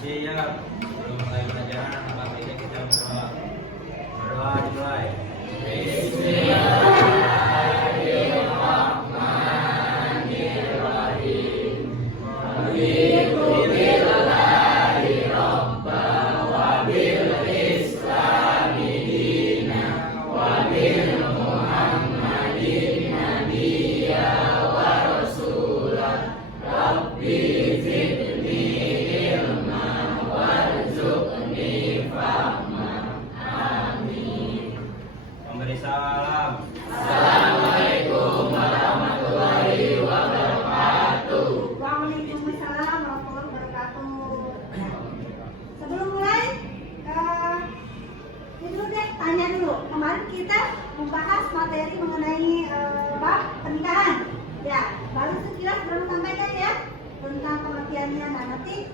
Siap. Sebelum mulai pelajaran, baiknya kita berdoa. Berdoa dimulai. Memberi salam. Waalaikumsalam warahmatullahi wabarakatuh. Sebelum mulai, ini dulu deh, tanya dulu. Kemarin kita membahas materi mengenai bab pernikahan. Ya, baru sekilas belum sampaikan ya tentang pengertiannya. Nah, nanti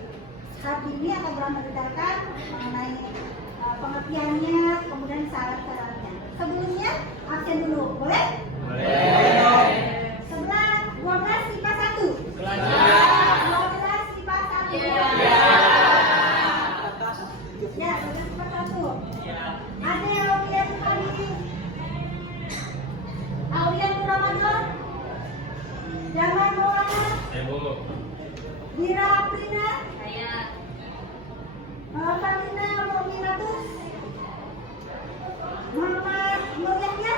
saat ini akan belum menceritakan mengenai pengertiannya, kemudian syarat-syaratnya. Sebelumnya absen dulu, boleh? Boleh. 12 IPA 1. 12 IPA 1. Ya, 12 IPA 1. Ada Aulia Bukhari, Aulia Ramadan, Jamal Maulana, Bu. Dira Aprina, Fatina Mu'minatus, Muhammad Nur Yahya.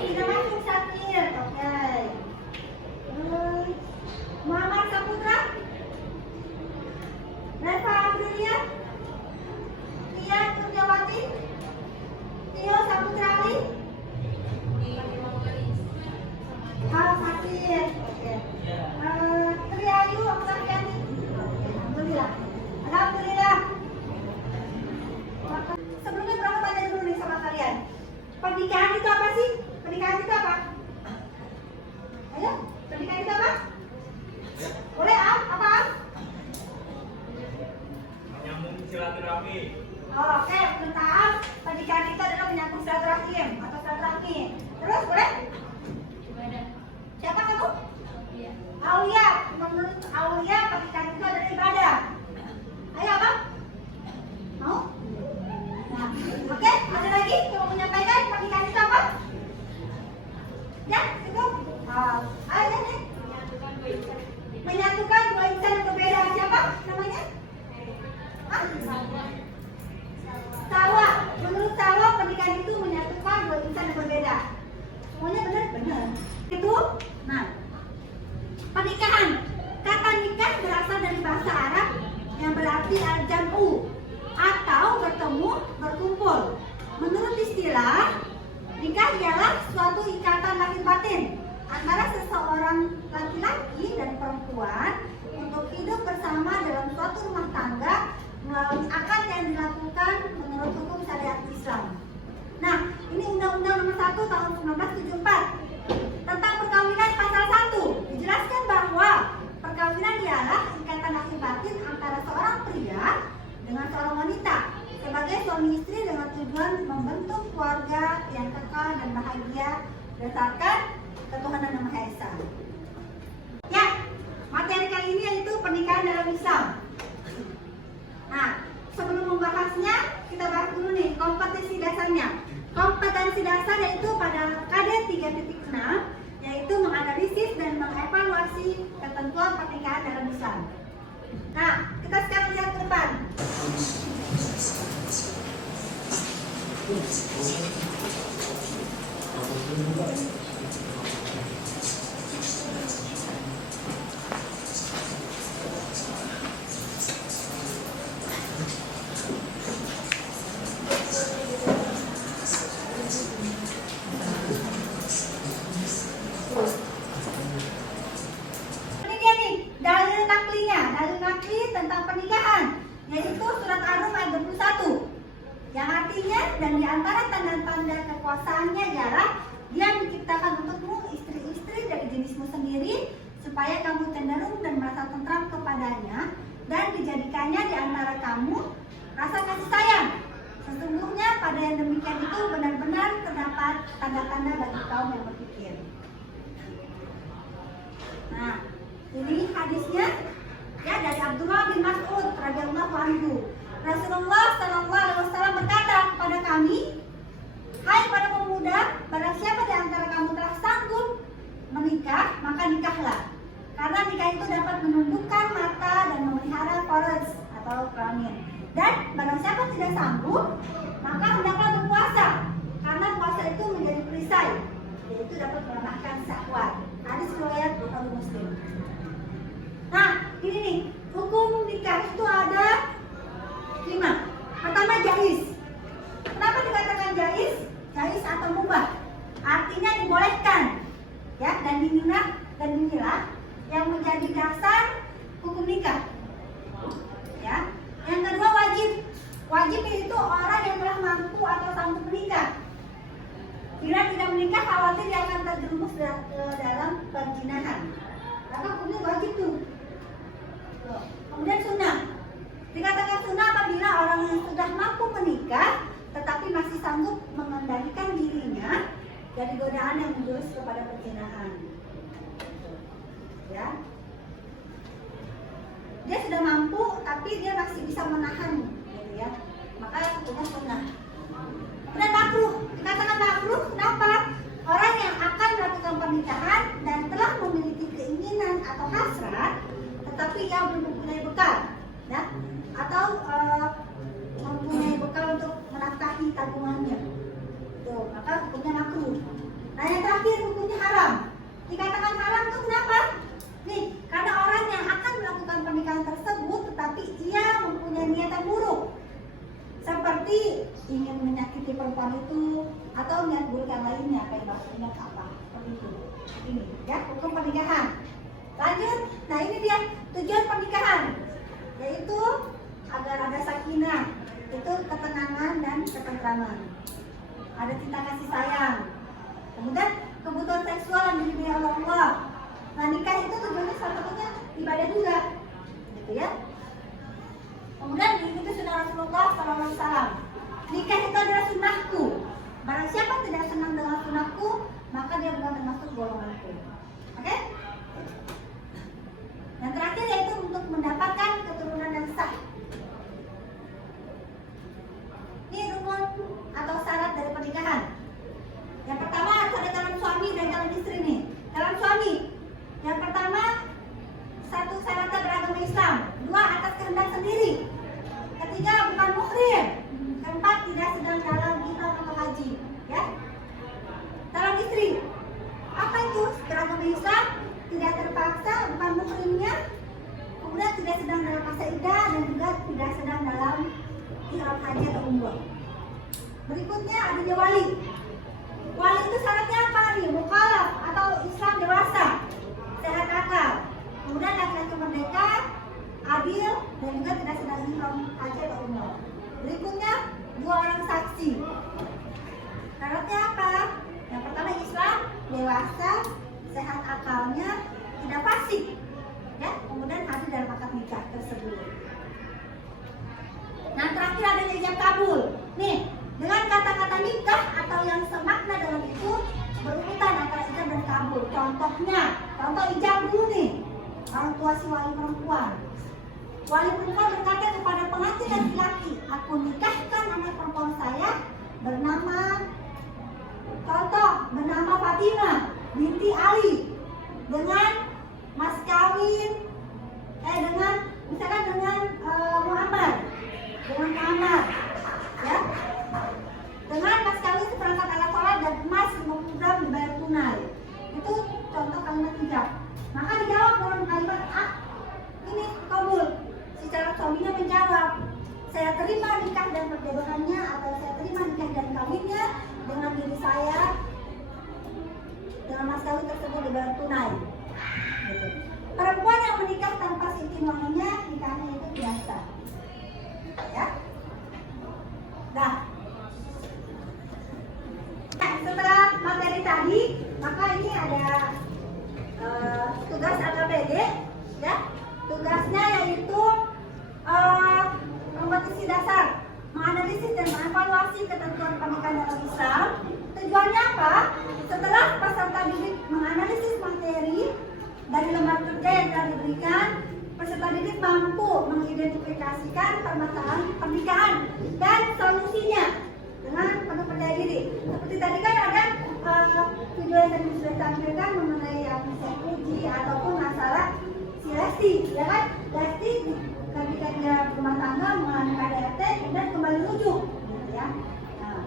Tidak masuk Sakir, oke. Muhammad Saputra, Reva Aprilia, Tia Kurniawati, Tio Saputra Ali, Hal Sakir, oke. Triayu Oktaviani, alhamdulillah. Alhamdulillah. Sebelumnya berapa tanya dulu nih sama kalian. Pernikahan itu apa sih? Pernikahan itu apa? Ayo, pernikahan itu apa? Boleh apa? Menyambung silaturahmi. Oke, tentang pernikahan itu adalah menyambung silaturahim atau silaturahmi. Terus boleh? Siapa kamu? Aulia. Menurut Aulia pernikahan itu adalah ibadah. Ayo apa? Mau? Nah, oke, ada lagi yang mau menyampaikan pernikahan itu apa? Ya, itu. Ayo nih. Menyatukan dua insan yang berbeda. Siapa namanya? Hah? Sawa. Menurut Sawa pernikahan itu menyatukan dua insan yang berbeda. Semuanya benar? Benar. Itu. Nah, pernikahan. Kata nikah berasal dari bahasa Arab yang berarti al-jam'u atau bertemu, berkumpul. Menurut istilah, nikah ialah suatu ikatan lahir batin antara seseorang laki-laki dan perempuan untuk hidup bersama dalam suatu rumah tangga melalui akad yang dilakukan menurut hukum syariat Islam. Nah, ini Undang-Undang Nomor 1 Tahun 1974 tentang perkawinan pasal 1 dijelaskan bahwa perkawinan ialah ikatan lahir batin antara seorang pria dengan seorang wanita sebagai suami istri dengan tujuan membentuk keluarga yang kekal dan bahagia berdasarkan ketuhanan Yang Maha Esa. Ya, materi kali ini yaitu pernikahan dalam Islam. Nah, sebelum membahasnya, kita bahas dulu nih kompetensi dasarnya. Kompetensi dasar yaitu pada KD 3.6, yaitu menganalisis dan mengevaluasi ketentuan pernikahan dalam Islam. Nah, kita sekarang lihat ke depan. Ini dia nih, dalil nakli tentang pernikahan, yaitu surat Ar-Rum ayat 21. Yang artinya dan diantara tanda-tanda kekuasaannya ialah Dia menciptakan untukmu istri-istri dari jenismu sendiri supaya kamu cenderung dan merasa tentram kepadanya, dan dijadikannya di antara kamu rasa kasih sayang. Sesungguhnya pada yang demikian itu benar-benar terdapat tanda-tanda bagi kaum yang berpikir. Nah, ini hadisnya ya dari Abdullah bin Mas'ud radhiyallahu anhu. Rasulullah sallallahu alaihi wasallam berkata kepada kami, "Hai para pemuda, barang siapa di antara kamu telah sanggup menikah, maka nikahlah. Karena nikah itu dapat menundukkan mata dan memelihara faraj atau kelamin. Dan barang siapa tidak sanggup, maka hendaklah berpuasa. Karena puasa itu menjadi perisai, yaitu dapat melemahkan syahwat." Hadis riwayat Bukhari Muslim. Nah, ini nih, hukum nikah itu ada 5. Pertama, jaiz. Kenapa dikatakan jaiz? Jaiz atau mubah, artinya dibolehkan, ya, dan dinilai yang menjadi dasar hukum nikah. Ya. Yang kedua, wajib. Wajib itu orang yang telah mampu atau sanggup menikah. Bila tidak menikah, khawatir dia akan terjerumus ke dalam perzinahan. Maka hukumnya wajib tuh. Kemudian sunnah. Dikatakan sunnah apabila orang yang sudah mampu menikah tetapi masih sanggup mengendalikan dirinya dari godaan yang menjurus kepada perzinahan. Ya. Dia sudah mampu tapi dia masih bisa menahan, gitu ya. Maka hukumnya sunnah. Kemudian makruh. Dikatakan makruh kenapa? Orang yang akan melakukan pernikahan dan telah memiliki keinginan atau hasrat tetapi ia belum mempunyai bekal, ya, atau mempunyai bekal untuk menafkahi tabungannya, tuh, maka hukumnya makruh. Nah, yang terakhir hukumnya haram. Dikatakan haram itu kenapa? Nih, karena orang yang akan melakukan pernikahan tersebut tetapi ia mempunyai niatan buruk, seperti ingin menyakiti perempuan itu atau niat buruk yang lainnya, kayak maksudnya apa? Seperti itu. Ini, ya, hukum pernikahan. Lanjut, nah ini dia tujuan pernikahan, yaitu agar ada sakinah, itu ketenangan dan ketentraman. Ada cinta kasih sayang. Kemudian kebutuhan seksual yang diridhoi oleh Allah. Nah, nikah itu tujuannya salah satunya ibadah juga, gitu ya. Kemudian diikuti sunnah Rasulullah SAW. Nikah itu adalah sunnahku. Barang siapa tidak senang dengan sunnahku, maka dia bukan termasuk golonganku. Oke? Yang terakhir yaitu untuk mendapatkan keturunan yang sah. Ini rukun atau syarat dari pernikahan. Yang pertama harus ada calon suami dan calon istri nih. Calon suami, yang pertama, 1, syaratnya beragama Islam. 2, atas kehendak sendiri. 3, bukan muhrim. 4, tidak sedang dalam ihram atau haji. Ya. Calon istri, apa itu? Beragama Islam, tidak terpaksa, bukan muhrimnya, kemudian tidak sedang dalam masa iddah dan juga tidak sedang dalam ihram haji atau umrah. Berikutnya adanya wali. Wali itu syaratnya apa nih? Mukallaf atau Islam dewasa, sehat akal, kemudian laki-laki merdeka, adil, dan juga tidak sedang ihram haji atau umrah. Berikutnya 2 orang saksi. Syaratnya apa? Yang pertama Islam dewasa, sehat akalnya, tidak fasik, ya, kemudian hadir dalam akad nikah tersebut. Nah, terakhir ada ijab kabul. Nih, dengan kata-kata nikah atau yang semakna dalam itu berurutan antara ijab dan kabul. Contohnya, contoh ijab dulu nih, orang tua si wali perempuan. Wali perempuan berkata kepada pengantin laki-laki, "Aku nikahkan anak perempuan saya bernama Fatimah binti Ali dengan mas kawin dengan misalkan dengan Muhammad, ya, dengan mas kawin seperangkat alat sholat dan emas 50 gram dibayar tunai." Itu contoh kalimat ijab. Maka dijawab dalam kalimat ini kabul. Si calon suaminya menjawab, "Saya terima nikah dan perjodohannya, atau saya terima nikah dan kawinnya dengan diri saya, dengan mas kawin tersebut dibayar tunai." Gitu. Perempuan yang menikah tanpa seizin-walinya, nikahnya itu biasa. Ya. Nah, setelah materi tadi, maka ini ada tugas AKPD, ya. Tugasnya yaitu kompetisi dasar, menganalisis dan mengevaluasi ketentuan pernikahan dalam Islam. Tujuannya apa? Setelah peserta didik menganalisis materi dari lembar kerja yang telah diberikan, peserta didik mampu mengidentifikasikan permasalahan pernikahan dan solusinya dengan penuh percaya diri. Seperti tadi kan ada video yang tadi sudah tampilkan mengenai yang uji ataupun masalah si Lesti, ya kan? Lesti ketika dia rumah tangga mengalami KDRT dan kembali rujuk, ya. Nah,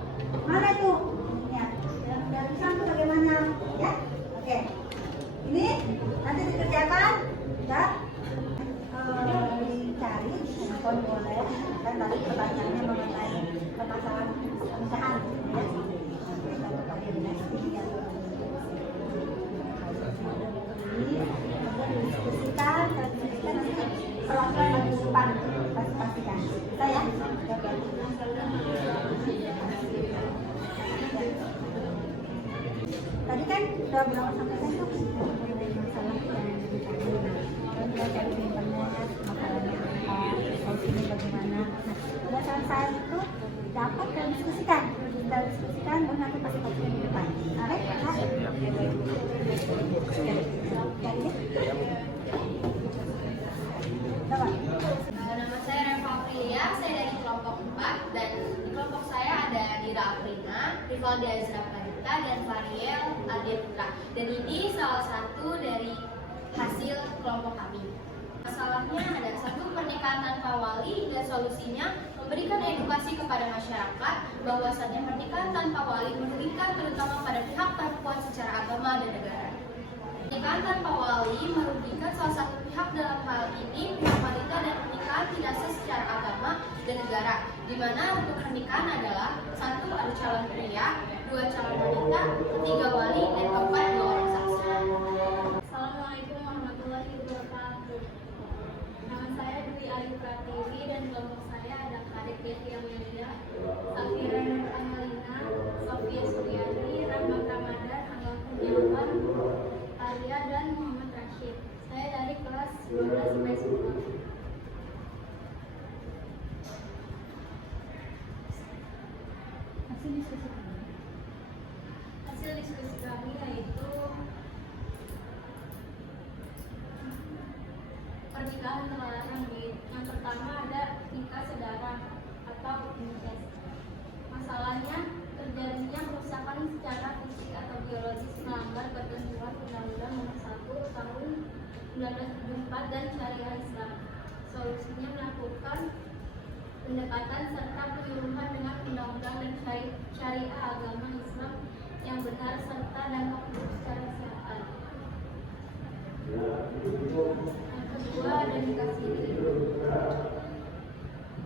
mana tuh? Ya, dan itu bagaimana? Ya, oke. Ini nanti dikerjakan, ya. Dicari di handphone boleh. Dan tadi pertanyaannya mengenai permasalahan pernikahan, ya. Diskusikan perlakuan minggu depan pastikan kita ya. Tadi kan udah bilang sampai itu masalah yang kita cari di internet, masalahnya solusinya bagaimana. Nah, berdasarkan saya itu dapat dan diskusikan dan nanti pasti minggu depan. Oke, Nama saya Reva Priya, saya dari kelompok 4 dan di kelompok saya ada Dira Aprina, Rivaldi Azra Pradita, dan Variel Adeputra. Dan ini salah satu dari hasil kelompok kami. Masalahnya ada satu, pernikahan tanpa wali dan solusinya memberikan edukasi kepada masyarakat bahwasannya pernikahan tanpa wali merugikan terutama pada pihak perempuan secara agama dan negara. Pernikahan tanpa wali merugikan salah satu pihak, dalam hal ini pihak wanita, dan pernikahan tidak secara agama dan negara, di mana untuk pernikahan adalah 1. Ada calon pria, 2. Calon wanita, 3. Wali, dan 4. 2 orang saksi. Assalamualaikum warahmatullahi wabarakatuh. Nama saya Dwi Ayu Pratiwi dan kelompok saya ada Karik Devi Amelia, Safira Nur Amelina, Sofia Suryani, Rahmat Ramadan, Angga Kurniawan, Alia, dan Muhammad Rashid. Saya dari kelas 12 sampai 10. Hasil diskusi kami yaitu pernikahan terlarang. Yang pertama ada nikah saudara atau incest. Masalahnya terjadinya kerusakan secara fisik atau biologis melanggar ketentuan Undang-Undang Nomor 1 Tahun 1974 dan Syariah Islam. Solusinya melakukan pendekatan serta penyuluhan dengan undang-undang dan syariah agama Islam yang benar serta dampak buruk secara kesehatan. Yang kedua ada nikah siri.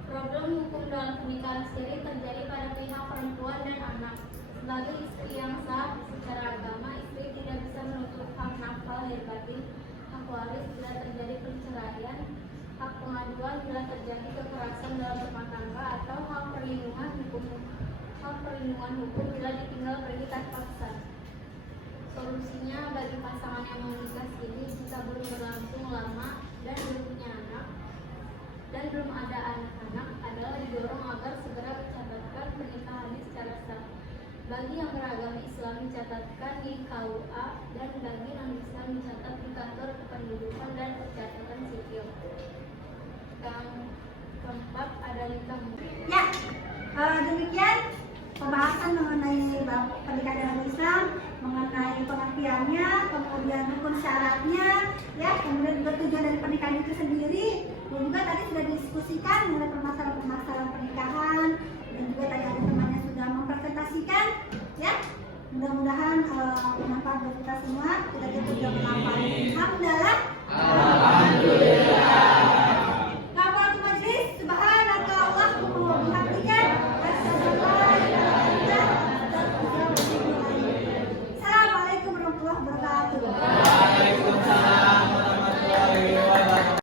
Problem hukum dalam pernikahan siri terjadi pada pihak perempuan dan anak. Sebagai istri yang sah secara agama, istri tidak bisa menuntut hak nafkah lahir batin, hak waris bila terjadi perceraian, hak pengaduan bila terjadi kekerasan dalam rumah tangga, atau hak perlindungan hukum bila ditinggal pergi tanpa paksa. Solusinya bagi pasangan yang mau menikah siri jika belum berlangsung lama dan belum punya anak dan belum ada anak-anak adalah didorong agar segera mencatatkan pernikahannya secara sah. Bagi yang beragama Islam dicatatkan di KUA, dan bagi yang Islam dicatat di kantor kependudukan dan pencatatan sipil. Yang keempat ada nikah muri. Ya, demikian pembahasan mengenai pernikahan dalam Islam, mengenai pengertiannya, kemudian hukum syaratnya, ya, kemudian tujuan dari pernikahan itu sendiri, dan juga tadi sudah didiskusikan mengenai permasalahan pernikahan, dan juga tadi ada temannya sudah mempresentasikan, ya. Mudah-mudahan bermanfaat bagi kita semua. Kita tutup dengan hamdalah.